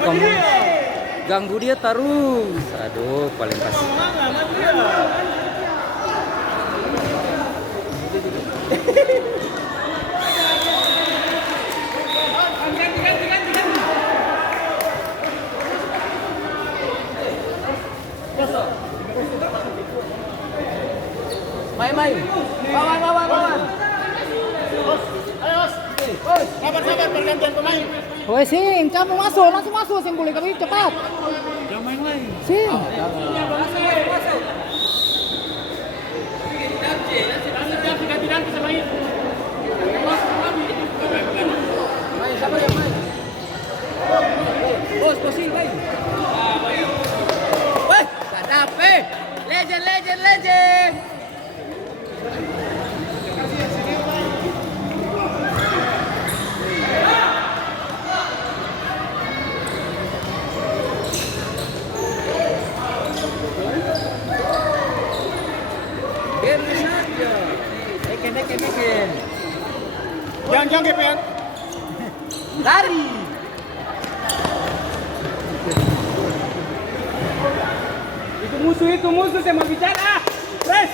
kamu ganggu dia terus. Aduh, paling kasih. Main. Kawan. Sabar, pergantian pemain. Woi sing, kamu langsung masuk sing boleh kami cepat. Jangan main lain. Sing. Ganti bisa main. Main, siapa yang main? Bos, posin, main. Woi, sadap, legend. Bikin. Jangan GPN. Lari. Itu musuh saya mau bicara. Wes.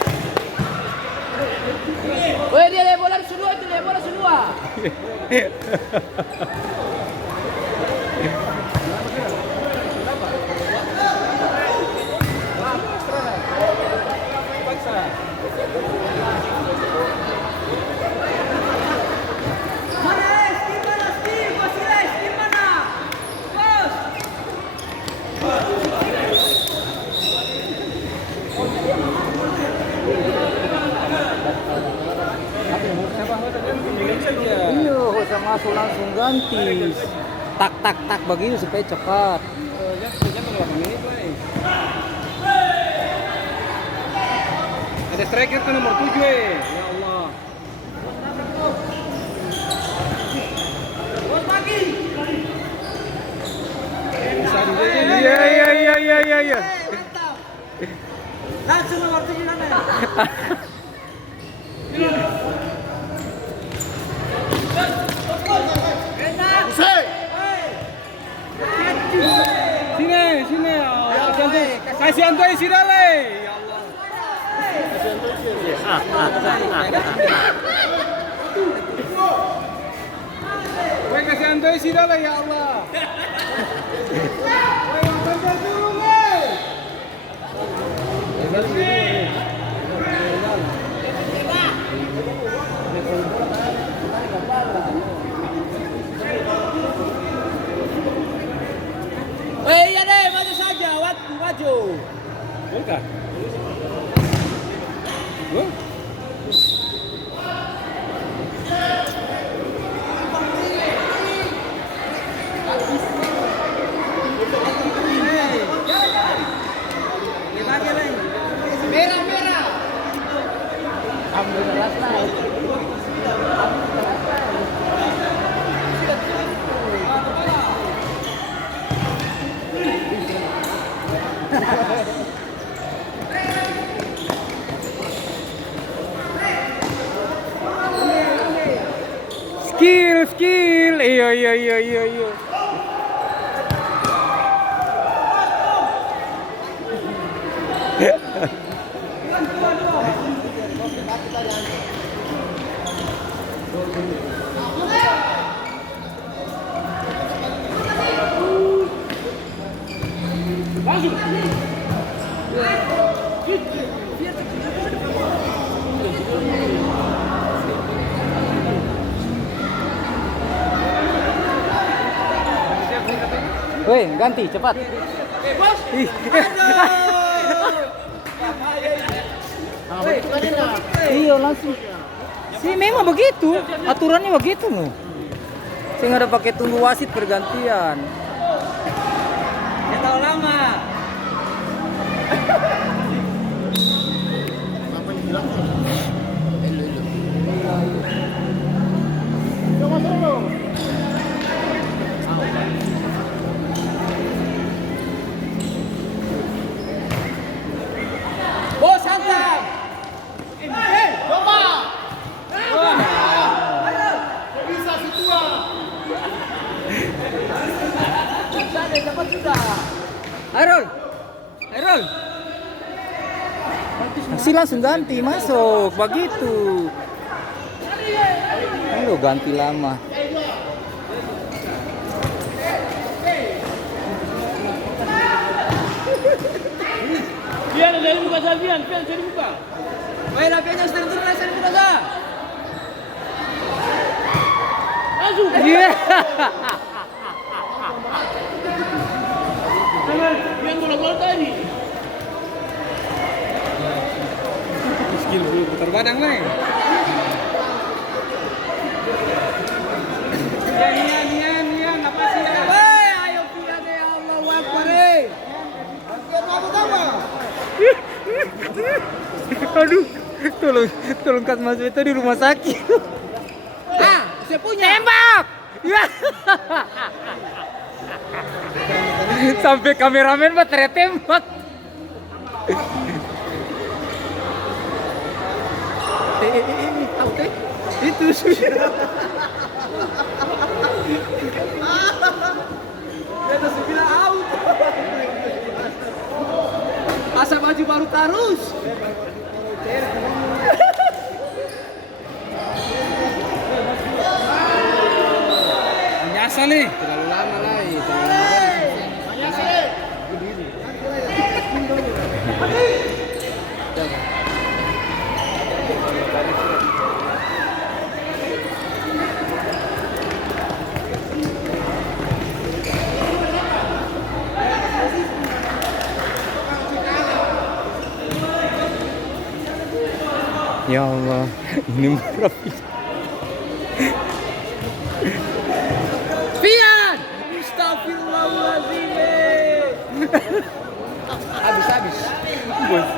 Woi, dia bola semua. Iya, usah masuk langsung ganti. Tak begitu supaya cepat. Ada striker ke nomor 7 ya Allah. Bos pagi. Iya. Langsung nomor 7 mana? Sini. Kasih Antoy Sidale. Ya Allah. Kasih Antoy Sidale ya Allah. Iya deh, maju saja, maju. Bukan. Merah. Skill. Iya. Woi, ganti cepat. Bos. Iya langsung. Sih memang begitu, aturannya begitu loh. Saya nggak ada pakai tunggu wasit pergantian. Ya tahu lama. Bos hantam. Coba. Bisa situa. Hairul. Hairul. Si langsung ganti masuk begitu. Ayo ganti lama. Biar ada yang buka Salvian, Pian saya dibuka. Baik, Pian yang sedang turun saya dibuka sah. Masuk. Iya. Pian bola-bola tadi. Skill bulu putar badan nih. Nian, apa sih ya? Hei, ayo Pian ya Allah, Akbar. Aduh, tolong Kak Mas Beto di rumah sakit. Ah, saya punya. Tembak! Ya. Sampai kameramen mah tembak. Tahu teh? Itu sudah. Dia sembilan out. Asa baju baru tarus. Nyasa nih. Terlalu lama lah. Ya Allah, ini murah. Pian! Astagfirullahaladzim. Habis. Bos.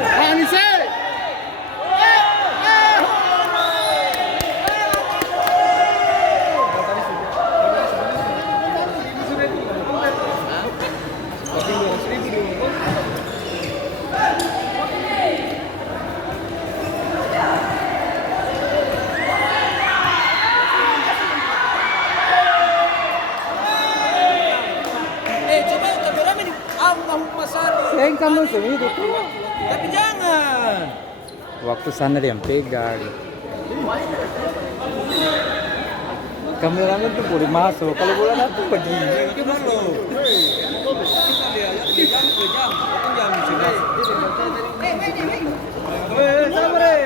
Anise! Coba kameramen di Allahumma sholli. Sayang kamu segitu tuh. Tapi jangan. Waktu sana dia yang pegang. Kameramen tuh boleh masuk. Kalau bola datang begini. Gimana lo? Kita lihat jam. Sabar.